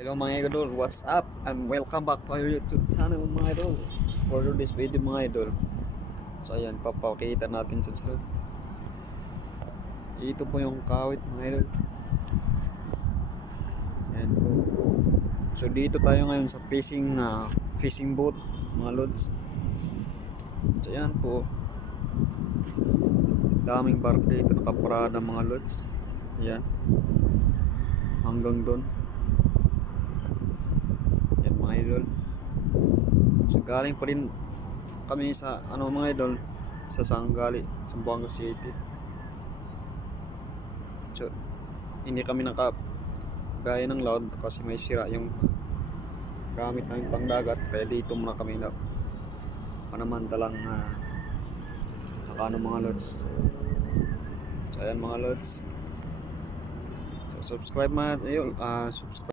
Hello mga idol, what's up? And welcome back to our YouTube channel mga idol. For this video mga idol, so ayan, papakita natin sa channel. Ito po yung kawit mga idol. Ayan po. So dito tayo ngayon sa fishing boat mga lods. So ayan po, daming barko dito nakaparada mga lods. Ayan, hanggang doon. Yan mga idol. So galing pa rin kami sa mga idol, sa Sangali, Zamboanga City. So hindi kami gaya ng load kasi may sira yung gamit namin pangdagat, kaya dito muna kami na panamantalang mga lods. So ayan mga lods, so subscribe mga ayun, subscribe.